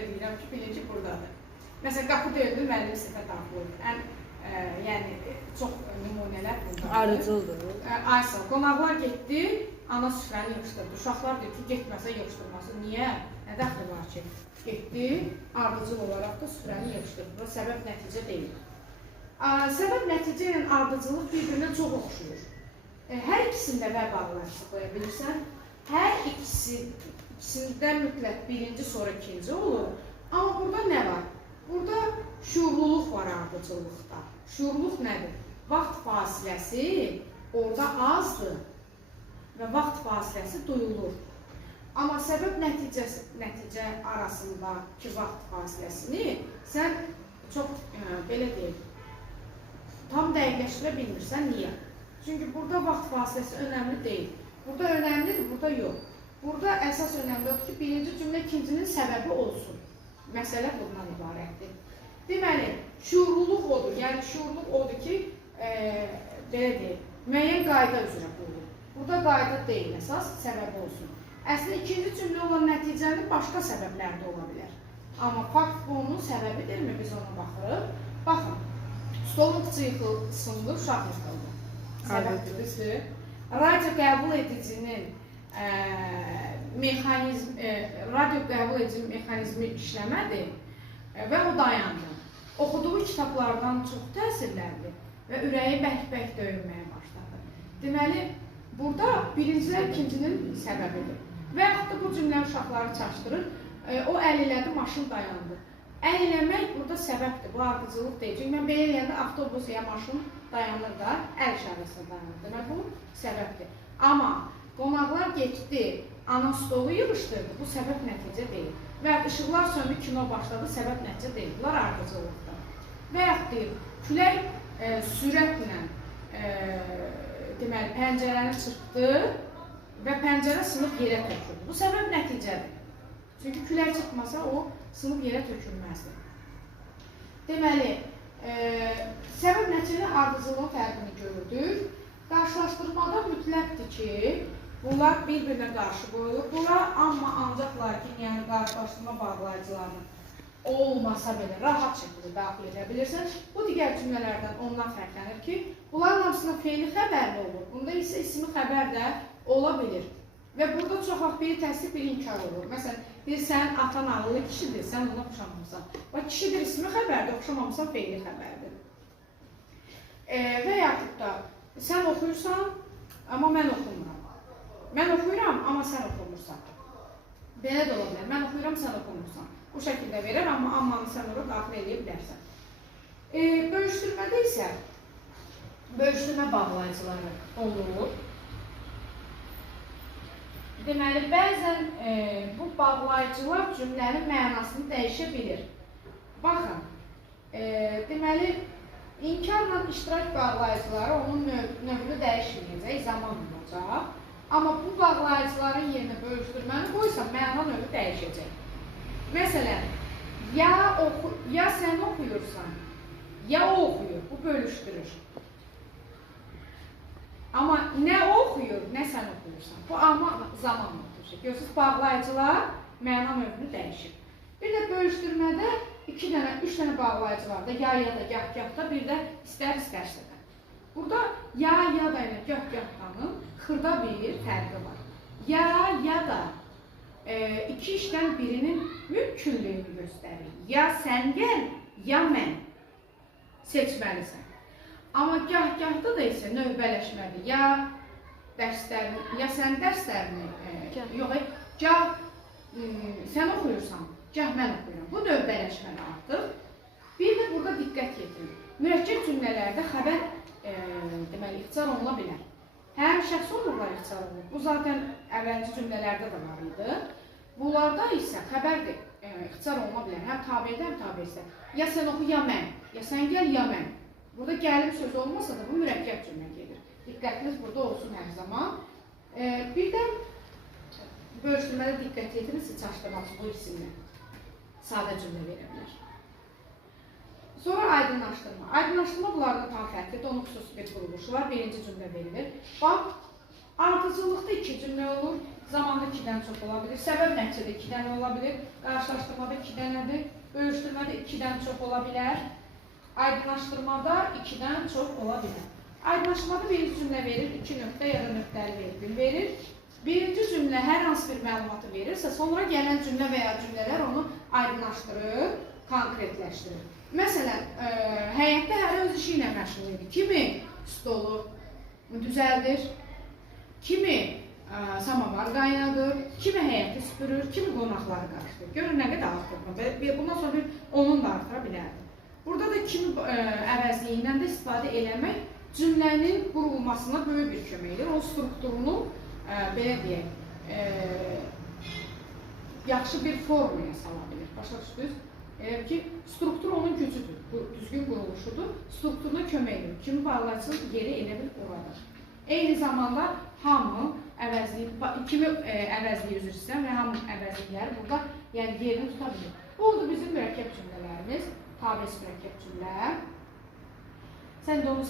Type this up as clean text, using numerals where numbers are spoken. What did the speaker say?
necə bilirəm ki, birinci buradadır. Məsələn, qapı döyüldü, müəllim sinifə daxil olur. Yəni, çox nümunələr bundadır. Arıcıldır. Aysa, qonaqlar getdi, ana süfrəni yığışdırdı. Uşaqlar deyir ki, getməsə yığışdırması. Niyə? Nə dəxli var ki? Getdi, ardıcıl olaraq da süfrəni yığışdırdı. Bu səbəb nəticə deyil. Səbəb nəticə ilə ardıcılıq bir-birinə çox oxşuyur. Hər ikisində və bağlantısı qoya bilirsən. Hər ikisində mütləq birinci, sonra ikinci olur. Amma burada nə var? Burada şuurluluq var ardıcıllıqda. Şuurluq nədir? Vaxt fasiləsi orada azdır və vaxt fasiləsi duyulur. Amma səbəb nəticə arasındakı vaxt fasiləsini sən çox, belə deyil, tam dəqiqləşdirə bilmirsən. Niyə? Çünki burada vaxt fasiləsi önəmli deyil. Burada önəmlidir, burada yox. Burada əsas önəmli odur ki, birinci cümlə ikincinin səbəbi olsun. Məsələ bundan ibarətdir. Deməli, şuurluluq odur. Yəni, şuurluq odur ki, belə deyil, müəyyən qayda üzrə qurulur. Burada qayda deyil, əsas səbəbi olsun. Əslində, ikinci cümlə olan nəticənin başqa səbəbləri də ola bilər. Amma fakt bunun səbəbidirmi? Biz ona baxırıq. Baxın, stolun qıçı yıxılsındır, uşaq yıxıldı. Səbəbdir, düzdür. Radio qəbul edicinin radio qəbul edici mexanizmi işləmədi və o dayandı. Oxuduğu kitablardan çox təsirləndi və ürəyi bərk-bərk döyülməyə başladı. Deməli, burada birincilər ikincinin səbəbidir. Və yaxud da bu cümlə uşaqları çaşdırır, o əl elədi, maşın dayandı. Əl eləmək burada səbəbdir, bu ardıcılıq deyil. Çünki mən belə eləyəndə avtobus ya maşın dayanır da, əl işarəsində dayanır. Demək, bu səbəbdir. Amma qonaqlar getdi, ana stolu yığışdırdı, bu səbəb nəticə deyil. Və işıqlar söndü, kino başladı, səbəb nəticə deyil. Bunlar ardıcılıqdır. Və yaxud deyil, külək sürətlə deməli, pəncərəni çırpdı və pəncərə sınıb yerə töküldü. Bu səbəb nəticədir. Çünki külək çıxmasa, o sınıb yerə tökülməzdir. Deməli, səbəb nəticəli ardıcılığın fərqini görürdük. Qarşılaşdırmada mütləqdir ki, bunlar bir-birinə qarşı qoyulur. Bunlar amma ancaq lakin, yəni qarşılaşdırma bağlayıcılarının olmasa belə rahat şəkildə daxil edə bilirsən. Bu digər cümlələrdən ondan fərqlənir ki, bunların hamısına feili xəbərli olur. Bunda isə ismi xəbər də ola bilir. Və burada çox vaxt biri təsdiq, biri inkar olur. Məsələn, deyir, sən atan ağıllı kişidir, sən ona oxşamamısan. Və kişidir ismi xəbərdir, oxşamamısan feili xəbərdir. Və yaxud da, sən oxuyursan, amma mən oxumuram. Mən oxuyuram, amma sən oxumursan. Belə də ola bilər. Mən oxuyuram, sən oxumursan. Bu şəkildə verir, amma ammanı sən orada daxil edə bilərsən. Bölüşdürmədə isə bölüşdürmə bağlayıcıları olur. Deməli, bəzən bu bağlayıcılar cümlənin mənasını dəyişə bilir. Baxın, deməli, İnkarla iştirak bağlayıcıları onun növünü dəyişməyəcək, zaman olacaq. Amma bu bağlayıcıların yerinə bölüşdürməni qoysa, məna növü dəyişəcək. Məsələn, ya sən oxuyursan, ya o oxuyur, bu bölüşdürür. Amma nə o oxuyur, nə sən oxuyursan, bu amma zaman olacaq. Görürsünüz, bağlayıcılar məna növünü dəyişir. Bir də bölüşdürmədə 2 dənə, 3 dənə bağlayıcı var da, ya da, gah-gahda, bir də istər-istərsə də. Burada ya da ilə gah-gahdanın xırda bir fərqi var. Ya da iki işdən birinin mümkünlüyünü göstərir. Ya sən gəl, ya mən seçməlisən. Amma gah-gahda da isə növbələşmədir. Ya sən dərslərini, gah sən oxuyursan, gah mən oxuyuram. Bu növbələşmədə artıq. Bir də burada diqqət yetirir. Mürəkkəb cümlələrdə xəbər ixtisar oluna bilər. Həm şəxsi olurlar ixtisar olunur. Bu zaten əvvəlki cümlələrdə də var idi. Bunlarda isə xəbər ixtisar oluna bilər. Həm tabiədə, həm tabiəsə. Ya sən oxu, ya mən. Ya sən gəl, ya mən. Burada gəlim sözü olmasa da bu mürəkkəb cümlə gedir. Diqqətiniz burada olsun hər zaman. Bir də bölüşdürmədə diqqət yetirin, siz çaşdırması bu isimlə. Sadə cümlə verə bilər. Sonra aydınlaşdırma. Aydınlaşdırma bunlardan tam fərqlidir. Onun xüsusi bir quruluşu var. Birinci cümlə verilir. Bax, Ardıcıllıqda 2 cümlə olur, zamanda 2-dən çox ola bilir, səbəb nəticədə 2-dən ola bilir, qarşılaşdırmada 2 dənədir, bölüşdürmədə 2-dən çox ola bilər, aydınlaşdırmada 2-dən çox ola bilər. Aydınlaşdırmada birinci cümlə verir, 2 nöqtə ya da nöqtəli vergül verir. Birinci cümlə hər hansı bir məlumatı verirsə, sonra gələn cümlə və ya cümlələr onu aydınlaşdırır, konkretləşdirir. Məsələn, həyətdə hərə öz işi ilə məşğul edir. Kimi stolu düzəldir, kimi samavar qaynadır, kimi həyəti süpürür, kimi qonaqları qarşılayır. Görün nə qədər artırma. Bundan sonra onun da artıra bilərdir. Burada da kimi əvəzliyindən də istifadə eləmək cümlənin qurulmasına böyük bir kömək edir. O strukturunu, belə deyək, yaxşı bir formaya sala bilir. Başa düşdünüz? Elə ki, struktur onun gücüdür, düzgün quruluşudur, strukturuna kömək edir. Kimi bağlayıcının yeri elə bil orada. Eyni zamanda hamı kimi əvəzliyi üzr istəyirəm və hamı əvəzlikləri burada yerini tuta bilir. Bu oldu bizim mürəkkəb cümlələrimiz, tabes mürəkkəb cümlə. Sən də onu